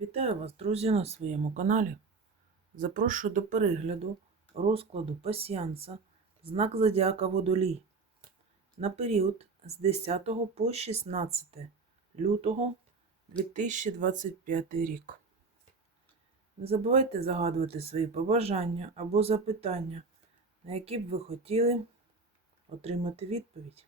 Вітаю вас, друзі, на своєму каналі. Запрошую до перегляду розкладу пасіанса знак Зодіака Водолій на період з 10 по 16 лютого 2025 рік. Не забувайте загадувати свої побажання або запитання, на які б ви хотіли отримати відповідь.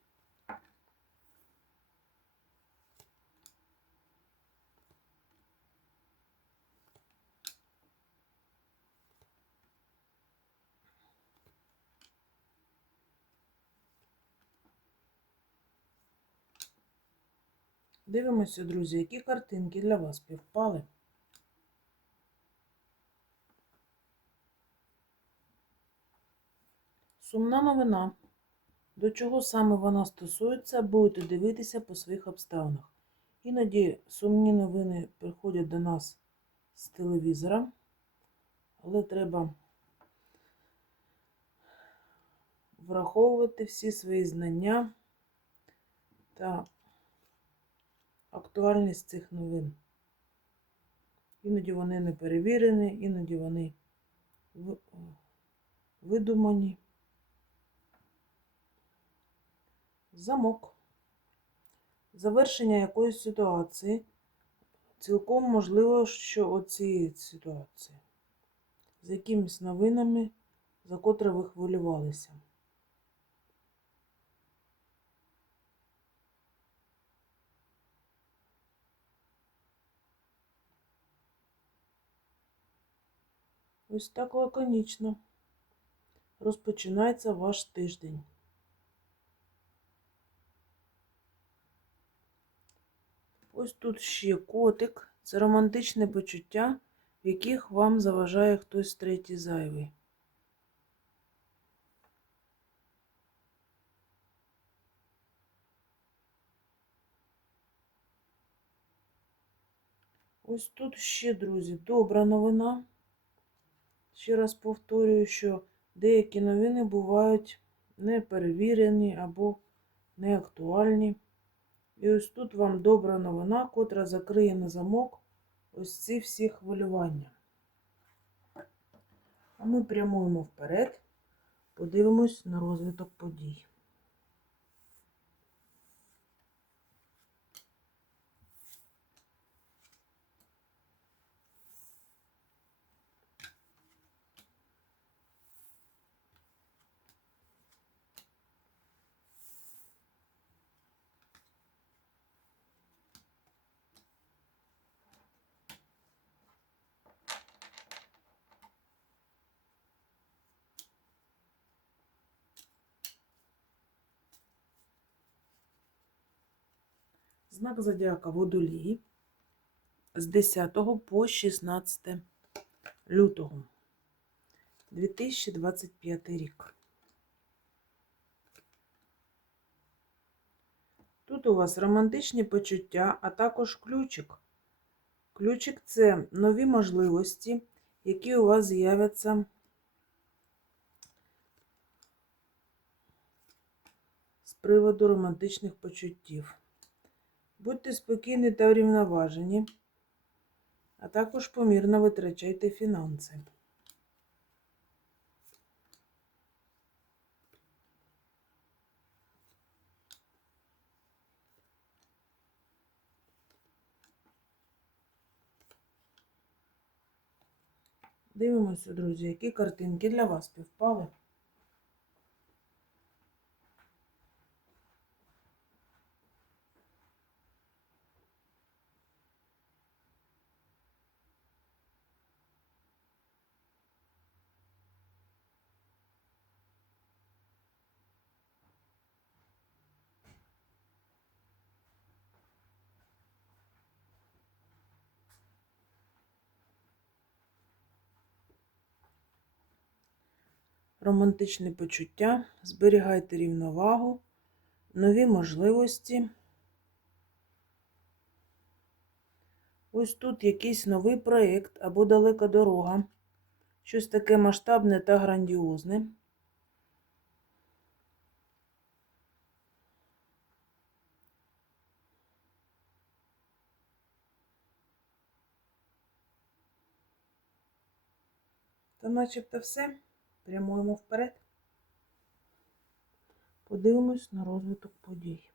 Дивимося, друзі, які картинки для вас співпали. Сумна новина. До чого саме вона стосується, будете дивитися по своїх обставинах. Іноді сумні новини приходять до нас з телевізора, але треба враховувати всі свої знання та актуальність цих новин. Іноді вони не перевірені, іноді вони видумані. Замок. Завершення якоїсь ситуації. Цілком можливо, що оцієї ситуації. З якимись новинами, за котре ви хвилювалися. Ось так лаконічно розпочинається ваш тиждень. Ось тут ще котик. Це романтичне почуття, в яких вам заважає хтось третій зайвий. Ось тут ще, друзі, добра новина. Ще раз повторюю, що деякі новини бувають неперевірені або неактуальні. І ось тут вам добра новина, котра закриє на замок ось ці всі хвилювання. А ми прямуємо вперед, подивимось на розвиток подій. Знак зодіака Водолій з 10 по 16 лютого 2025 рік. Тут у вас романтичні почуття, а також ключик. Ключик це нові можливості, які у вас з'являться з приводу романтичних почуттів. Будьте спокійні та врівноважені, а також помірно витрачайте фінанси. Дивимося, друзі, які картинки для вас співпали. романтичні почуття, зберігайте рівновагу, нові можливості. Ось тут якийсь новий проєкт або далека дорога, щось таке масштабне та грандіозне. Та начебто все. Прямуємо вперед. Подивимось на розвиток подій.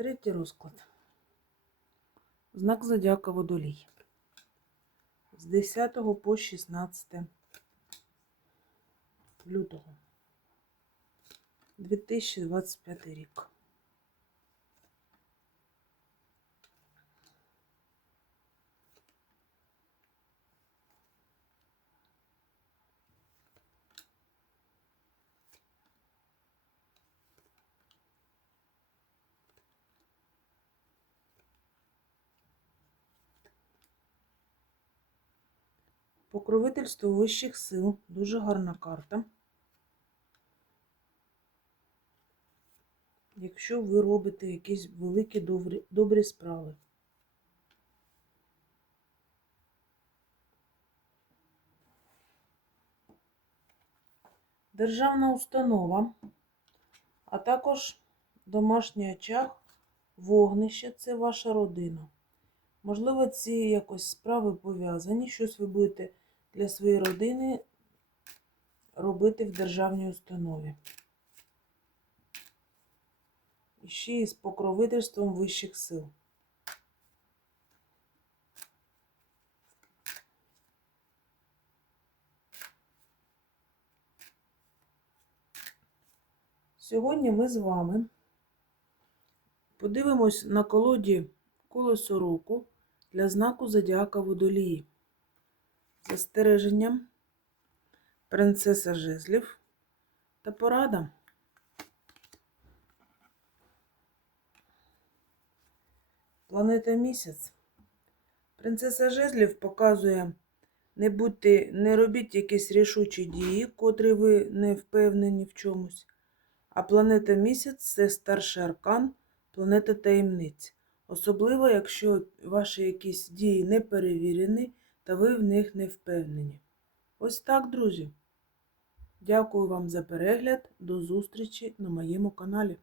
Третій розклад. Знак зодіака Водолій. З 10 по 16 лютого 2025 рік. Покровительство вищих сил. Дуже гарна карта. Якщо ви робите якісь великі добрі, добрі справи. Державна установа, а також домашній очаг, вогнище це ваша родина. Можливо, ці якось справи пов'язані, щось ви будете для своєї родини робити в державній установі. І ще й з покровительством вищих сил. Сьогодні ми з вами подивимось на колоді колесо року для знаку Зодіака Водолії. Застереженням, принцеса жезлів та порада. Планета місяць. Принцеса жезлів показує, не будьте, не робіть якісь рішучі дії, котрі ви не впевнені в чомусь. А планета місяць це старший аркан, планета таємниць. Особливо, якщо ваші якісь дії не перевірені та ви в них не впевнені. Ось так, друзі. Дякую вам за перегляд. До зустрічі на моєму каналі.